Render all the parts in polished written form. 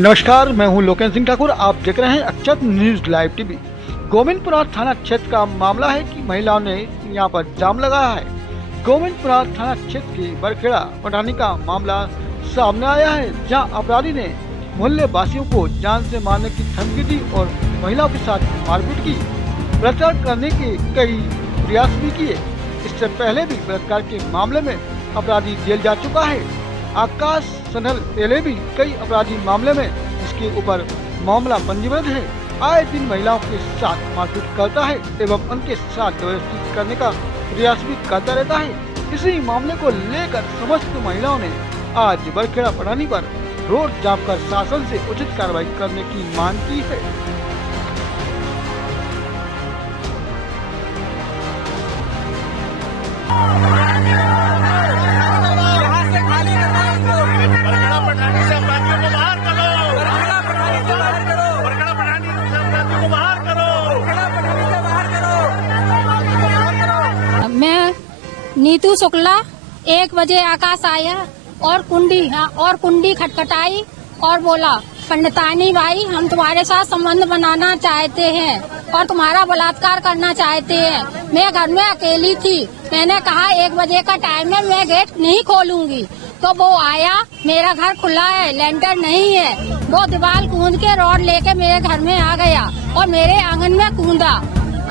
नमस्कार, मैं हूं लोकेश सिंह ठाकुर। आप देख रहे हैं अक्षत न्यूज लाइव टीवी। गोविंदपुरा थाना क्षेत्र का मामला है कि महिलाओं ने यहां पर जाम लगाया है। गोविंदपुरा थाना क्षेत्र के बरखेड़ा पटानी का मामला सामने आया है, जहां अपराधी ने मोहल्ले वासियों को जान से मारने की धमकी दी और महिलाओं के साथ मारपीट की। बलात्कार करने के कई प्रयास भी किए। इससे पहले भी बलात्कार के मामले में अपराधी जेल जा चुका है। आकाश सनल पहले भी कई अपराधी मामले में इसके ऊपर मामला पंजीबद्ध है। आए दिन महिलाओं के साथ मारपीट करता है एवं उनके साथ जबरदस्ती करने का प्रयास भी करता रहता है। इसी मामले को लेकर समस्त महिलाओं ने आज बरखेड़ा पटानी पर रोड जाम कर शासन से उचित कार्रवाई करने की मांग की है। मैं नीतू शुक्ला 1 बजे आकाश आया और कुंडी खटखटाई और बोला, पंडितानी भाई हम तुम्हारे साथ संबंध बनाना चाहते हैं और तुम्हारा बलात्कार करना चाहते हैं। मैं घर में अकेली थी। मैंने कहा 1 बजे का टाइम है, मैं गेट नहीं खोलूंगी। तो वो आया, मेरा घर खुला है, लेंटर नहीं है। वो दीवार कूद के रॉड लेके मेरे घर में आ गया और मेरे आंगन में कूदा।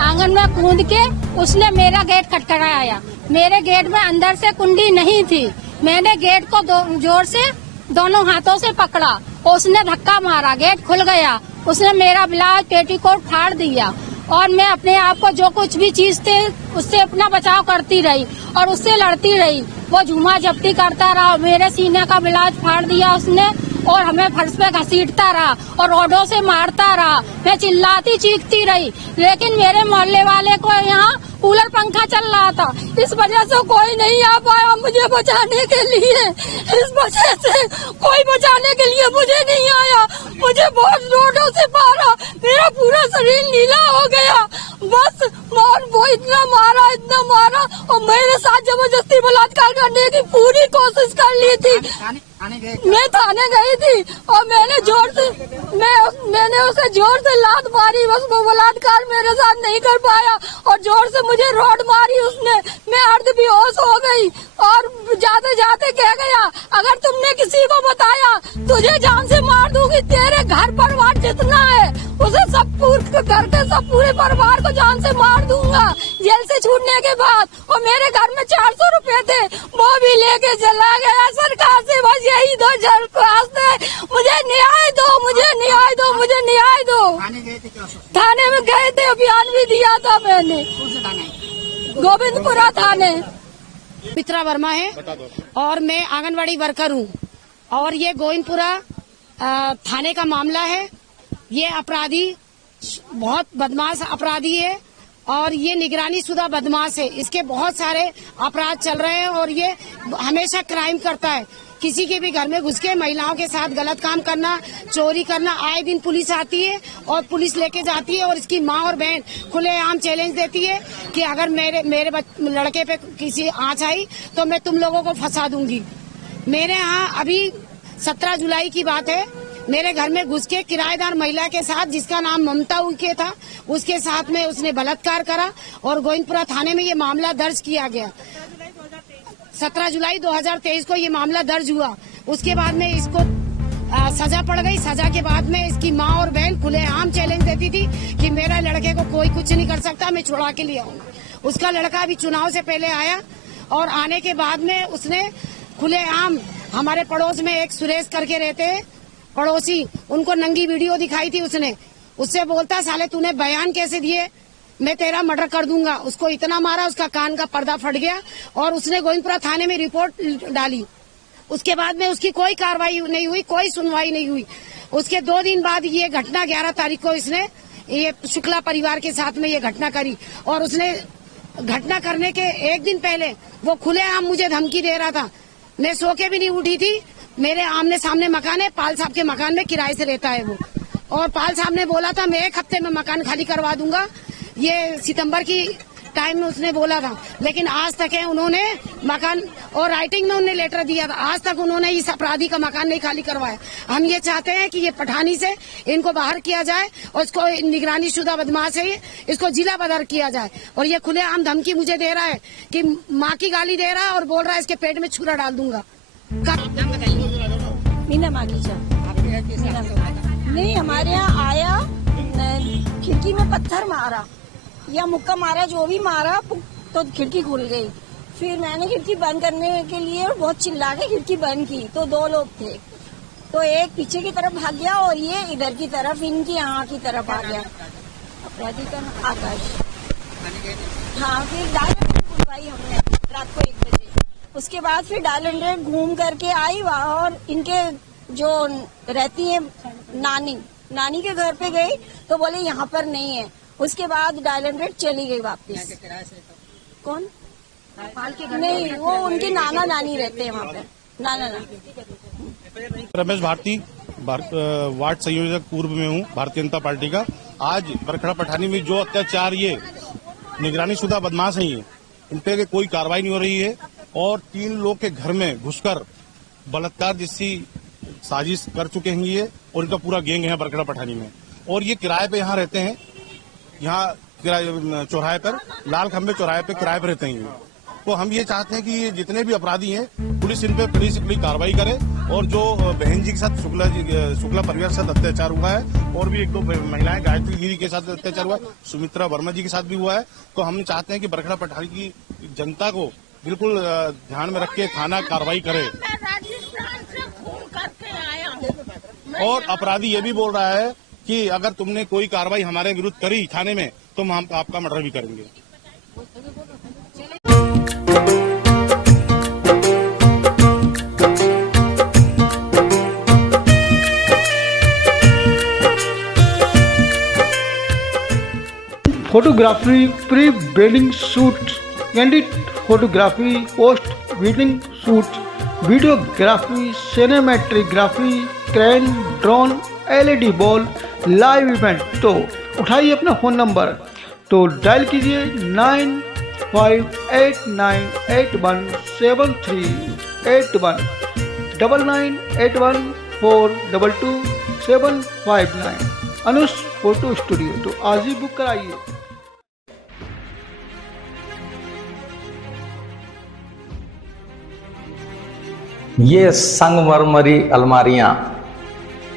आंगन में कूद के उसने मेरा गेट खटखटाया। मेरे गेट में अंदर से कुंडी नहीं थी। मैंने गेट को जोर से दोनों हाथों से पकड़ा। उसने धक्का मारा, गेट खुल गया। उसने मेरा ब्लाउज पेटीकोट फाड़ दिया और मैं अपने आप को जो कुछ भी चीज थे उससे अपना बचाव करती रही और उससे लड़ती रही। वो झूमा जब्ती करता रहा, मेरे सीने का ब्लाउज फाड़ दिया उसने और हमें फर्श पे घसीटता रहा और रोडों से मारता रहा। मैं चिल्लाती चीखती रही, लेकिन मेरे मोहल्ले वाले को यहाँ कूलर पंखा चल रहा था। इस वजह से कोई नहीं आ पाया मुझे बचाने के लिए। इस वजह से कोई बचाने के लिए मुझे नहीं आया। मुझे बहुत रोडों से मारा, मेरा पूरा शरीर नीला हो गया। बस वो इतना मारा और मेरे साथ जबरदस्ती बलात्कार करने की पूरी कोशिश कर ली थी। मैं थाने गई थी और मैंने उसे जोर से लात मारी। बस वो बलात्कार मेरे साथ नहीं कर पाया और जोर से मुझे रोड मारी उसने। मैं अर्ध बेहोश हो गई और जाते जाते कह गया, अगर तुमने किसी को बताया तुझे जान से मार दूंगी। तेरे घर परिवार जितना है उसे पूरे परिवार को जान से मार दूंगा जेल से छूटने के बाद। और मेरे घर में 400 रुपए थे, वो भी लेके चला गया। सरकार से बस यही दो दरख्वास्त है, मुझे न्याय दो, मुझे न्याय दो, मुझे न्याय दो। थाने में गए थे, अभियान भी दिया था मैंने, गोविंदपुरा थाने। मित्रा वर्मा है और मैं आंगनवाड़ी वर्कर हूँ और ये गोविंदपुरा थाने का मामला है। ये अपराधी बहुत बदमाश अपराधी है और ये निगरानी शुदा बदमाश है। इसके बहुत सारे अपराध चल रहे हैं और ये हमेशा क्राइम करता है। किसी के भी घर में घुस के महिलाओं के साथ गलत काम करना, चोरी करना। आए दिन पुलिस आती है और पुलिस लेके जाती है और इसकी माँ और बहन खुलेआम चैलेंज देती है कि अगर मेरे लड़के पे किसी आँच आई तो मैं तुम लोगों को फंसा दूंगी। मेरे यहाँ अभी 17 जुलाई की बात है, मेरे घर में घुस के किराएदार महिला के साथ, जिसका नाम ममता उइके था, उसके साथ में उसने बलात्कार करा और गोविंदपुरा थाने में ये मामला दर्ज किया गया। 17 जुलाई 2023 को ये मामला दर्ज हुआ। उसके बाद में इसको सजा पड़ गई। सजा के बाद में इसकी माँ और बहन खुलेआम चैलेंज देती थी कि मेरा लड़के को कोई कुछ नहीं कर सकता, मैं छुड़ा के ले आऊंगा। उसका लड़का अभी चुनाव से पहले आया और आने के बाद में उसने खुलेआम, हमारे पड़ोस में एक सुरेश करके रहते हैं पड़ोसी, उनको नंगी वीडियो दिखाई थी उसने। उससे बोलता, साले तूने बयान कैसे दिए, मैं तेरा मर्डर कर दूंगा। उसको इतना मारा, उसका कान का पर्दा फट गया और उसने गोविंदपुरा थाने में रिपोर्ट डाली। उसके बाद में उसकी कोई कार्रवाई नहीं हुई, कोई सुनवाई नहीं हुई। उसके 2 दिन बाद ये घटना 11 तारीख को इसने ये शुक्ला परिवार के साथ में ये घटना करी और उसने घटना करने के 1 दिन पहले वो खुलेआम मुझे धमकी दे रहा था। मैं सो के भी नहीं उठी थी। मेरे आमने सामने मकान है, पाल साहब के मकान में किराए से रहता है वो, और पाल साहब ने बोला था मैं 1 हफ्ते में मकान खाली करवा दूंगा। ये सितंबर की टाइम में उसने बोला था, लेकिन आज तक है उन्होंने मकान और राइटिंग में उन्हें लेटर दिया था, आज तक उन्होंने इस अपराधी का मकान नहीं खाली करवाया। हम ये चाहते हैं कि ये पठानी से इनको बाहर किया जाए और इसको निगरानी शुदा बदमाश है, इसको जिला बदर किया जाए। और ये खुलेआम धमकी मुझे दे रहा है कि माँ की गाली दे रहा है और बोल रहा है इसके पेट में छुरा डाल दूंगा। मीना मागीचा नहीं, हमारे यहाँ आया, खिड़की में पत्थर मारा या मुक्का मारा, जो भी मारा तो खिड़की खुल गई। फिर मैंने खिड़की बंद करने के लिए बहुत चिल्ला के खिड़की बंद की, तो 2 लोग थे, तो एक पीछे की तरफ भाग गया और ये इधर की तरफ इनकी यहाँ की तरफ आ गया। अपराधी का नाम आकाश। हाँ, फिर डायल बुलवाई हमने रात को 1 बजे। उसके बाद फिर डायल घूम करके आई और इनके जो रहती है नानी के घर पे गई तो बोले यहाँ पर नहीं है। उसके बाद डायल चली गई वापस। कौन? नहीं, वो उनके नाना नानी रहते हैं वहाँ पे, नाना नानी। रमेश भारती, वार्ड संयोजक पूर्व में हूँ भारतीय जनता पार्टी का। आज बरखड़ा पठानी में जो अत्याचार ये निगरानी शुदा बदमाश है, ये इन पे कोई कार्रवाई नहीं हो रही है और 3 लोग के घर में घुसकर बलात्कार जैसी साजिश कर चुके हैं ये, और इनका पूरा गैंग है बरखड़ा पठानी में। और ये किराए पे यहाँ रहते हैं, यहाँ चौराहे पर, लाल खंबे चौराहे पे किराए पे रहते हैं ये। तो हम ये चाहते हैं कि ये जितने भी अपराधी हैं पुलिस इन पे कड़ी से कड़ी कार्रवाई करे। और जो बहन जी के साथ शुक्ला परिवार के साथ अत्याचार हुआ है और भी 1-2 महिलाएं गायत्री गिरी के साथ अत्याचार हुआ है, सुमित्रा वर्मा जी के साथ भी हुआ है। तो हम चाहते हैं कि बरखड़ा पठानी की जनता को बिल्कुल ध्यान में रख के थाना कार्रवाई करे। और अपराधी ये भी बोल रहा है कि अगर तुमने कोई कार्रवाई हमारे विरुद्ध करी थाने में तो हम आपका मर्डर भी करेंगे। Photography, pre wedding shoot, candid photography, post wedding shoot, videography, cinematography, crane, drone, LED wall, live event. तो उठाइए अपना फ़ोन नंबर, तो डायल कीजिए 9589817381 9981422759 अनुष फोटो स्टूडियो। तो आज ही बुक कराइए। ये संगमरमरी अलमारियां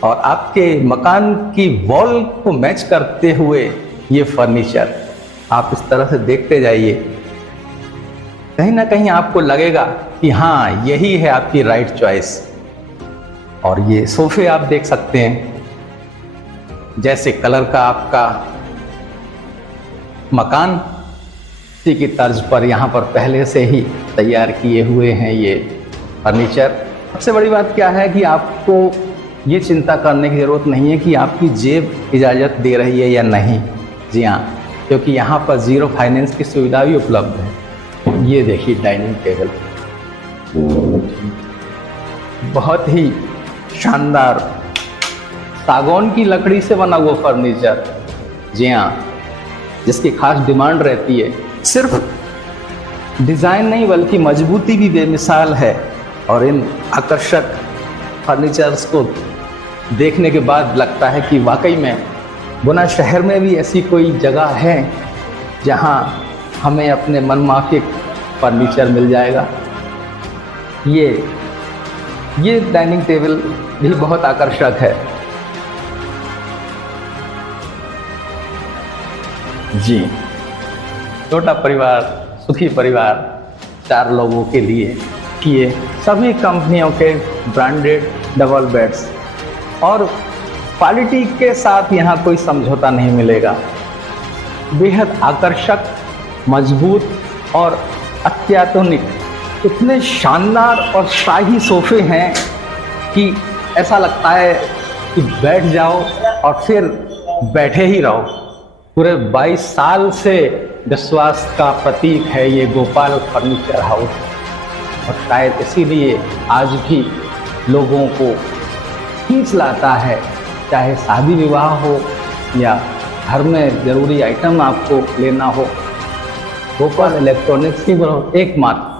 और आपके मकान की वॉल को मैच करते हुए ये फर्नीचर आप इस तरह से देखते जाइए, कहीं ना कहीं आपको लगेगा कि हाँ यही है आपकी राइट चॉइस। और ये सोफे आप देख सकते हैं, जैसे कलर का आपका मकान इसी की तर्ज पर यहाँ पर पहले से ही तैयार किए हुए हैं ये फर्नीचर। सबसे बड़ी बात क्या है कि आपको ये चिंता करने की ज़रूरत नहीं है कि आपकी जेब इजाज़त दे रही है या नहीं। जी हाँ, क्योंकि यहाँ पर 0 फाइनेंस की सुविधा भी उपलब्ध है। ये देखिए डाइनिंग टेबल, बहुत ही शानदार सागौन की लकड़ी से बना हुआ फर्नीचर। जी हाँ, जिसकी खास डिमांड रहती है। सिर्फ डिज़ाइन नहीं बल्कि मजबूती भी बेमिसाल है। और इन आकर्षक फर्नीचर्स को देखने के बाद लगता है कि वाकई में गुना शहर में भी ऐसी कोई जगह है जहां हमें अपने मनमाफिक फर्नीचर मिल जाएगा। ये डाइनिंग टेबल भी बहुत आकर्षक है। जी, छोटा परिवार, सुखी परिवार, 4 लोगों के लिए किए सभी कंपनियों के ब्रांडेड डबल बेड्स और क्वालिटी के साथ यहाँ कोई समझौता नहीं मिलेगा। बेहद आकर्षक, मजबूत और अत्याधुनिक इतने शानदार और शाही सोफे हैं कि ऐसा लगता है कि बैठ जाओ और फिर बैठे ही रहो। पूरे 22 साल से विश्वास का प्रतीक है ये गोपाल फर्नीचर हाउस, और शायद इसीलिए आज भी लोगों को खींच लाता है। चाहे शादी विवाह हो या घर में ज़रूरी आइटम आपको लेना हो, गोपाल इलेक्ट्रॉनिक्स की एकमात्र